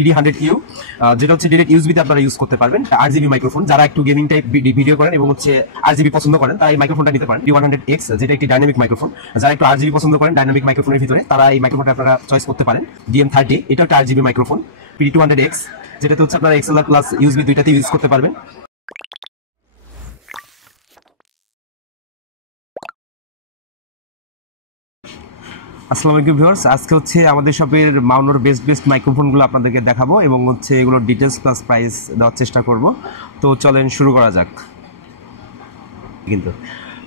PD100U, যেটা হচ্ছে direct ইউএসবি-তে আপনারা ইউজ করতে পারবেন। RGB মাইক্রোফোন, যারা একটু গেমিং টাইপ ভিডিও করেন এবং হচ্ছে RGB পছন্দ করেন তারা এই মাইক্রোফোনটা নিতে পারেন। PD100X, যেটা একটি ডাইনামিক মাইক্রোফোন, যারা একটু RGB পছন্দ করেন ডাইনামিক মাইক্রোফোনের ভিতরে তারা এই মাইক্রোফোনটা আপনারা চয়েস করতে পারেন। DM30, এটা একটা RGB মাইক্রোফোন। PD200X, যেটাতে হচ্ছে আপনারা XLR প্লাস USB দুইটাতে ইউজ করতে পারবেন। আসসালামু আলাইকুম ভিউয়ার্স, আজকে হচ্ছে আমাদের শপের মাউনোর বেস্ট মাইক্রোফোনগুলো আপনাদেরকে দেখাবো এবং হচ্ছে এগুলোর ডিটেলস প্লাস প্রাইস দেওয়ার চেষ্টা করব। তো চলেন শুরু করা যাক।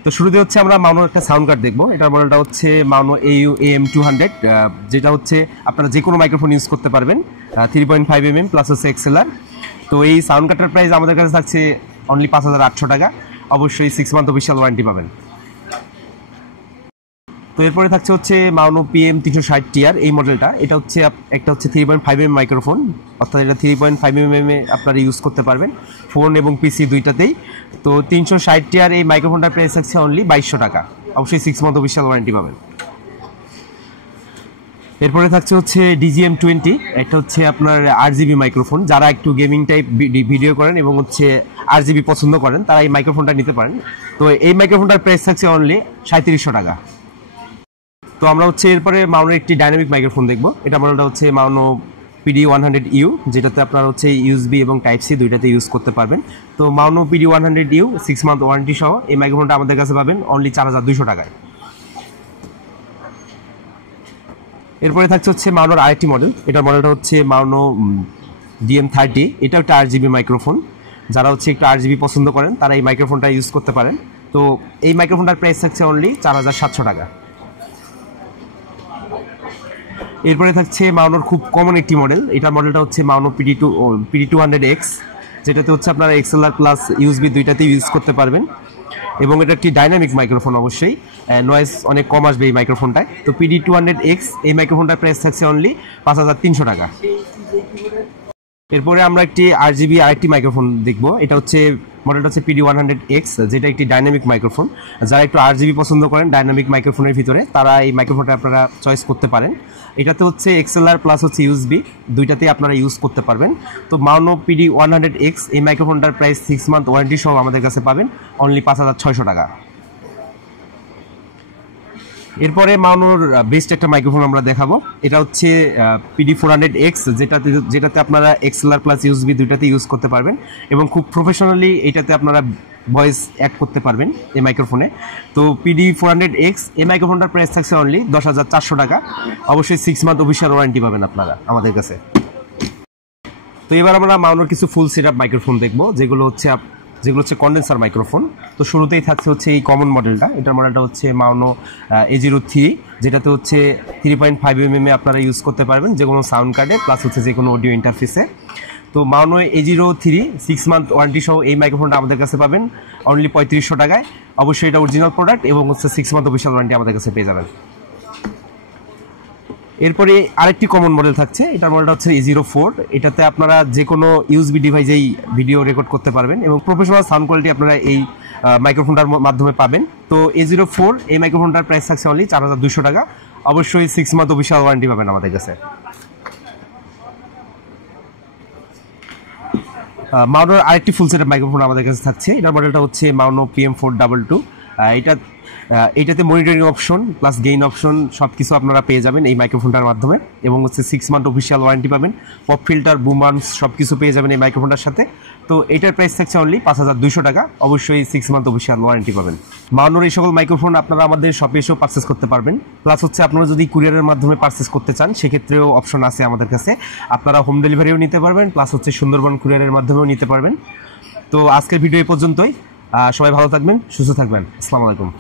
তো শুরুতে হচ্ছে আমরা মাউনোর একটা সাউন্ড কার্ড দেখবো। এটার মডেলটা হচ্ছে মাউনো AU AM200, যেটা হচ্ছে আপনারা যে কোনো মাইক্রোফোন ইউজ করতে পারবেন। 3.5mm প্লাস হচ্ছে XLR। তো এই সাউন্ড কার্ডের প্রাইস আমাদের কাছে থাকছে অনলি 5800 টাকা। অবশ্যই 6 মান্থ অফিসিয়াল ওয়ারেন্টি পাবেন। তো এরপরে থাকছে হচ্ছে মাউনো PM360TR, এই মডেলটা। এটা হচ্ছে একটা হচ্ছে 3.5mm মাইক্রোফোন, অর্থাৎ এটা 3.5mm আপনারা ইউজ করতে পারবেন ফোন এবং পিসি দুইটাতেই। তো 360TR এই মাইক্রোফোনটার প্রাইস থাকছে অনলি 2200 টাকা। অবশ্যই 6 মান্থ অফিসিয়াল ওয়ারেন্টি পাবেন। এরপরে থাকছে হচ্ছে DGM20, একটা হচ্ছে আপনার RGB মাইক্রোফোন, যারা একটু গেমিং টাইপ ভিডিও করেন এবং হচ্ছে RGB পছন্দ করেন তারা এই মাইক্রোফোনটা নিতে পারেন। তো এই মাইক্রোফোনটার প্রাইস থাকছে অনলি 3700 টাকা। তো আমরা হচ্ছে এরপরে মাউনোর একটি ডাইনামিক মাইক্রোফোন দেখবো। এটা মডেলটা হচ্ছে মাউনো PD100U, যেটাতে আপনারা হচ্ছে USB এবং Type-C দুইটাতে ইউজ করতে পারবেন। তো মাউনো PD100U 6 মান্থ ওয়ারেন্টি সহ এই মাইক্রোফোনটা আমাদের কাছে পাবেন অনলি 4200 টাকায়। এরপরে থাকছে হচ্ছে মাউনোর আরেকটি মডেল। এটার মডেলটা হচ্ছে মাউনো DM30, এটা একটা RGB মাইক্রোফোন, যারা হচ্ছে একটু RGB পছন্দ করেন তারা এই মাইক্রোফোনটা ইউজ করতে পারেন। তো এই মাইক্রোফোনটার প্রাইস থাকছে অনলি 4700 টাকা। এরপরে থাকছে মাউনোর খুব কমন একটি মডেল। এটার মডেলটা হচ্ছে মাউনো PD200X, যেটাতে হচ্ছে আপনারা XLR প্লাস USB দুইটাতে ইউজ করতে পারবেন এবং এটা একটি ডাইনামিক মাইক্রোফোন। অবশ্যই নয়েজ অনেক কম আসবে এই মাইক্রোফোনটায়। তো PD200X এই মাইক্রোফোনটার প্রাইস থাকছে অনলি 5300 টাকা। এরপরে আমরা একটি RGB আরেকটি মাইক্রোফোন দেখবো। এটা হচ্ছে মডেলটা হচ্ছে PD100X, যেটা একটি ডাইনামিক মাইক্রোফোন, যারা একটু RGB পছন্দ করেন ডাইনামিক মাইক্রোফোনের ভিতরে তারা এই মাইক্রোফোনটা আপনারা চয়েস করতে পারেন। এটাতে হচ্ছে XLR প্লাস হচ্ছে USB দুইটাতেই আপনারা ইউজ করতে পারবেন। তো মাউনো PD100X এই মাইক্রোফোনটার প্রাইস 6 মান্থ ওয়ারেন্টি সহ আমাদের কাছে পাবেন অনলি 5600 টাকা। এরপরে মাউনোর বেস্ট একটা মাইক্রোফোন আমরা দেখাবো। এটা হচ্ছে PD400X, যেটাতে আপনারা XLR প্লাস USB দুইটাতে ইউজ করতে পারবেন এবং খুব প্রফেশনালি এটাতে আপনারা ভয়েস অ্যাড করতে পারবেন এই মাইক্রোফোনে। তো PD400X এই মাইক্রোফোনটার প্রাইস থাকছে অনলি 10400 টাকা। অবশ্যই 6 মান্থ অফিসিয়াল ওয়ারেন্টি পাবেন আপনারা আমাদের কাছে। তো এবার আমরা মাউনোর কিছু ফুল সেটআপ মাইক্রোফোন দেখবো, যেগুলো হচ্ছে কন্ডেন্সার মাইক্রোফোন। তো শুরুতেই থাকছে হচ্ছে এই কমন মডেলটা। এটার মডেলটা হচ্ছে মাউনো A03, যেটাতে হচ্ছে 3.5mm আপনারা ইউজ করতে পারবেন যে কোনো সাউন্ড কার্ডে প্লাস হচ্ছে যে কোনো অডিও ইন্টারফেসে। তো মাউনো A03 6 মান্থ ওয়ারেন্টি সহ এই মাইক্রোফোনটা আমাদের কাছে পাবেন অনলি 3500 টাকায়। অবশ্যই এটা অরিজিনাল প্রোডাক্ট এবং হচ্ছে 6 মান্থ অফিসিয়াল ওয়ারেন্টি আমাদের কাছে পেয়ে যাবেন। এরপরে আরেকটি কমন মডেল থাকছে। এটার মডেলটা হচ্ছে A04, এটাতে আপনারা যে কোনো USB ডিভাইসেই ভিডিও রেকর্ড করতে পারবেন এবং প্রফেশনাল সাউন্ড কোয়ালিটি আপনারা এই মাইক্রোফোনটার মাধ্যমে পাবেন। তো A04 এই মাইক্রোফোনটার প্রাইস থাকছে অনলি 4200 টাকা। অবশ্যই 6 মান্থ অফিসিয়াল ওয়ারেন্টি পাবেন আমাদের কাছে। মাউনোর আরেকটি ফুল সেটআপ মাইক্রোফোন আমাদের কাছে থাকছে। এটার মডেলটা হচ্ছে মাউনো PM422। এটাতে monitoring option plus gain option সব কিছু আপনারা পেয়ে যাবেন এই মাইক্রোফোনটার মাধ্যমে এবং হচ্ছে 6 মান্থ অফিসিয়াল ওয়ারেন্টি পাবেন। পপ ফিল্টার, বুম আর্মস সব কিছু পেয়ে যাবেন এই মাইক্রোফোনটার সাথে। তো এটার প্রাইস থাকছে অনলি 5200 টাকা। অবশ্যই 6 মান্থ অফিসিয়াল ওয়ারেন্টি পাবেন। মাউনোর এই সকল মাইক্রোফোন আপনারা আমাদের শপে এসেও পারচেস করতে পারবেন। প্লাস হচ্ছে আপনারা যদি কুরিয়ারের মাধ্যমে পারচেস করতে চান সেক্ষেত্রেও অপশন আছে আমাদের কাছে। আপনারা হোম ডেলিভারিও নিতে পারবেন, প্লাস হচ্ছে সুন্দরবন কুরিয়ারের মাধ্যমেও নিতে পারবেন। তো আজকের ভিডিও এই পর্যন্তই। সবাই ভালো থাকবেন, সুস্থ থাকবেন। আসসালামু আলাইকুম।